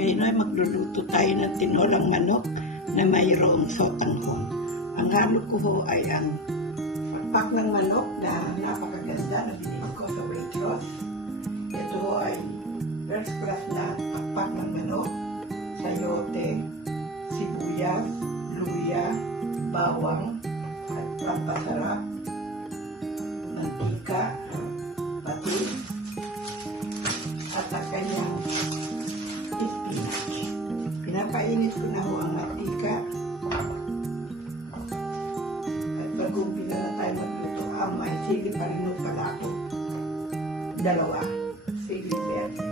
Ngayon ay magluluto tayo ng tinolang manok na mayroong sotanghon. Ang halo ko ho ay ang pakpak ng manok na napakaganda na binili ko sa Waitrose. Ito ho ay first class na pakpak ng manok, sayote, sibuyas, luya, bawang, at pampasarap, mantika, patis, at ang kanyang spinach. Pinapainit ko na ho ang mantika. At pag umpisa na tayo magluto, may sili pa rin pala ako. Dalawa. Sili verde.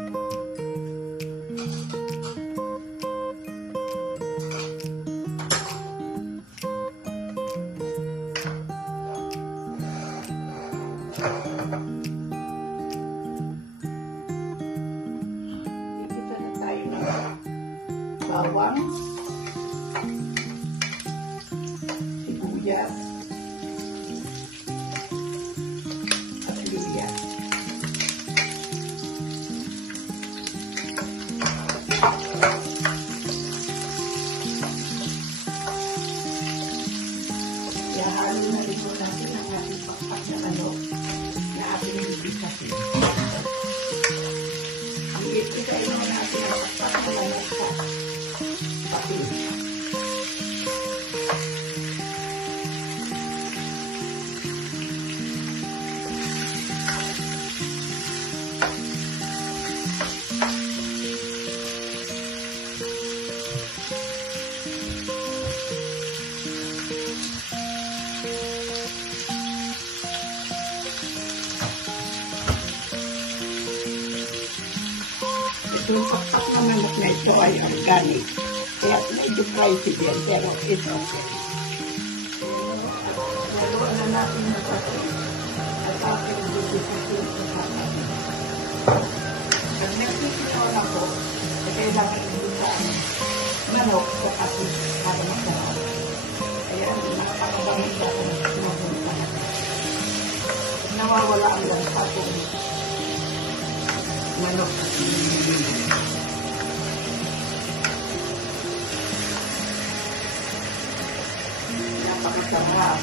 Bawang, sibuyas, at luya. Ihalo na rin po natin ang ating pakpak na manok na ating bibigasin. Ang ipitayin mo natin ang pakpak na manok po. Yung pakpak na manok na ito ay organic. Kaya medyo pricey din, pero it's okay. Naluan na natin na kasi at aking bubusin sa kanan. Pag nagpipito na po, kailangan ibusan manok sa ating para masarap. Kaya nakakabangin sa akin na sinapunta. Nawawala ang lansa kong manok at napakasarap.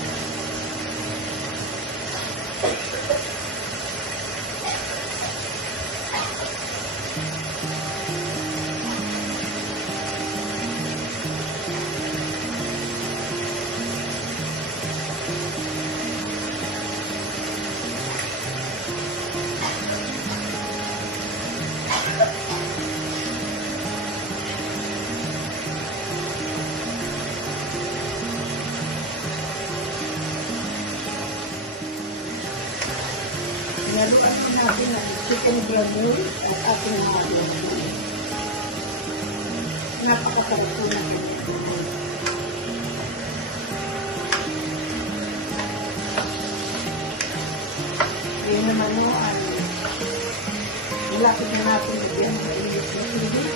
Laluan po natin ang chicken gravy at ating halo. Napakasarap po natin. Yan naman mo ay nilapit na natin bigyan sa init na hindi.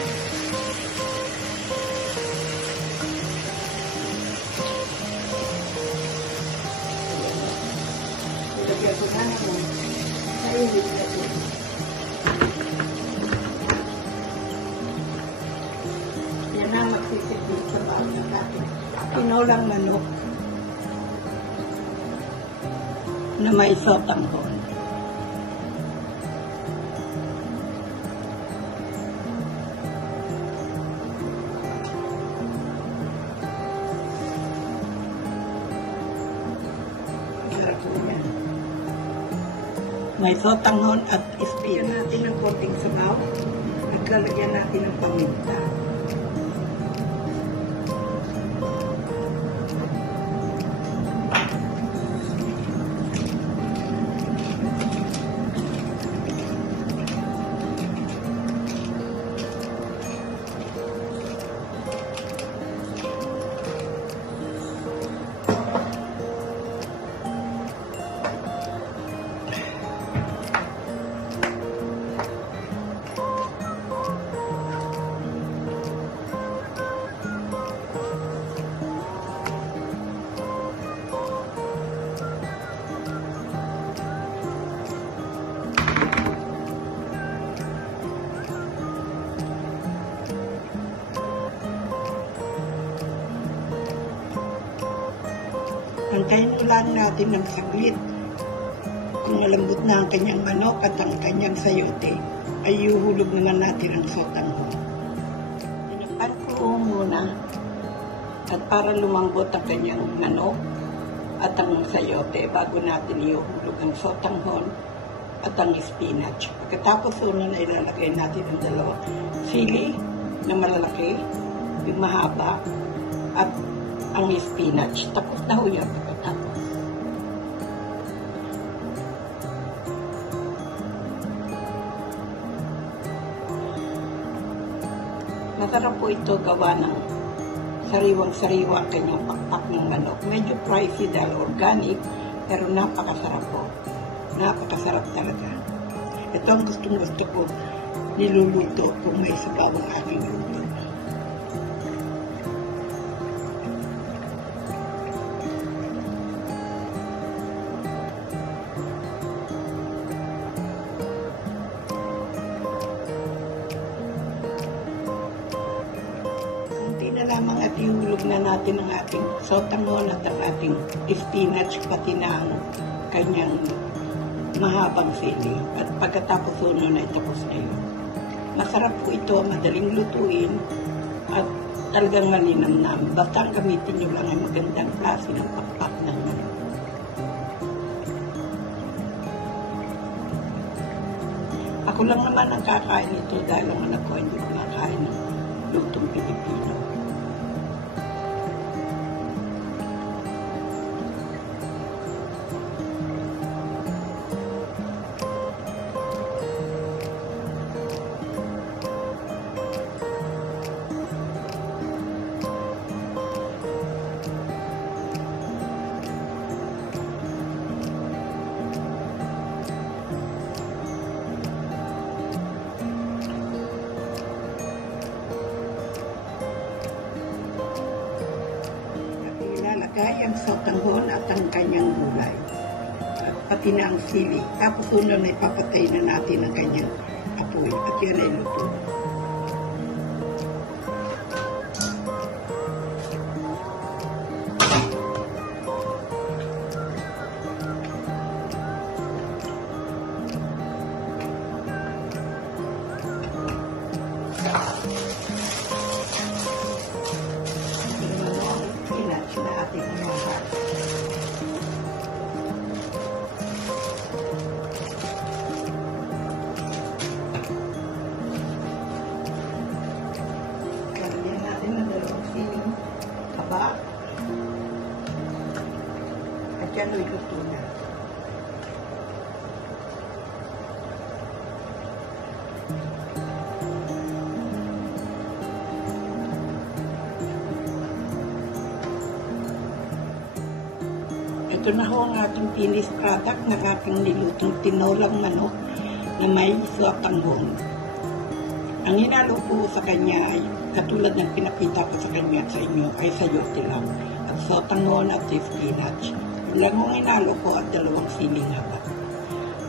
Ilagyan po na naman. Yan na magsisigil sa baon ng ating tinolang manok na may sotanghon. May sotanghon at spinach. Natin ng konting sabaw. Naglalagyan natin ng paminta. Antayin natin ng saglit. Kung malambot na ang kanyang manok at ang kanyang sayote, ay ihuhulog naman natin ang sotanghon. Tinapan ko muna at para lumambot ang kanyang manok at ang sayote bago natin ihuhulog ang sotanghon at ang spinach. Pagkatapos una na ilalagay natin ang dalawang sili na malalaki, yung mahaba, at ang spinach. Tapos na ho yan pagkatapos. Masarap po ito gawa ng sariwang-sariwa kanyang pakpak ng manok. Medyo pricey dahil organic, pero napakasarap po. Napakasarap talaga. Ito ang gustong-gusto ko niluluto kung may sabaw ang aking luto. Na lamang at ihulog na natin ang ating sotanghon at ang ating spinach pati na ang kanyang mahabang sili. At pagkatapos uno na itapos na yun. Masarap po ito, madaling lutuin at talagang malinamnam. Basta ang gamitin nyo lang ay magandang klase ng pakpak ng manok. Ako lang naman ang kakain ito dahil ang anak ko hindi kumakain ng lutong Pilipino. Ilalagay ang sotanghon at ang kanyang gulay. Pati na ang sili. Tapos una na ipapatay na natin ang kanyang apoy. At yan ay luto. Na ating ihahat. Lagyan natin ng dalawang siling haba at yan ay luto na. Ito na ho ang ating finished product ng ating nilutong tinolang manok na may sotanghon. Ang hinalo po sa kanya ay katulad ng pinakita ko sa kanya at sa inyo ay sayote lang at sotanghon at spinach. Yung lang ang hinalo ko at dalawang siling haba.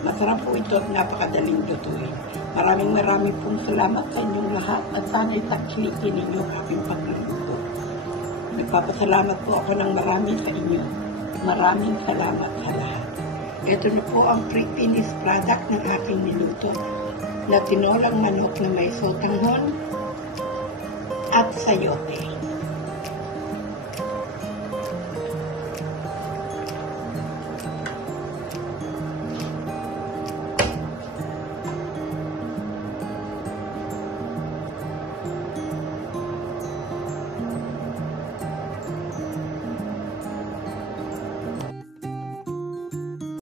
Masarap po ito at napakadaling lutuin. Maraming pong salamat sa inyong lahat at sana itaklikin ninyo ang aking pagluluto. Nagpapasalamat po ako ng marami sa inyo. Maraming salamat sa lahat. Ito na po ang pre-finished product ng aking niluto na tinolang manok na may sotanghon at sayote.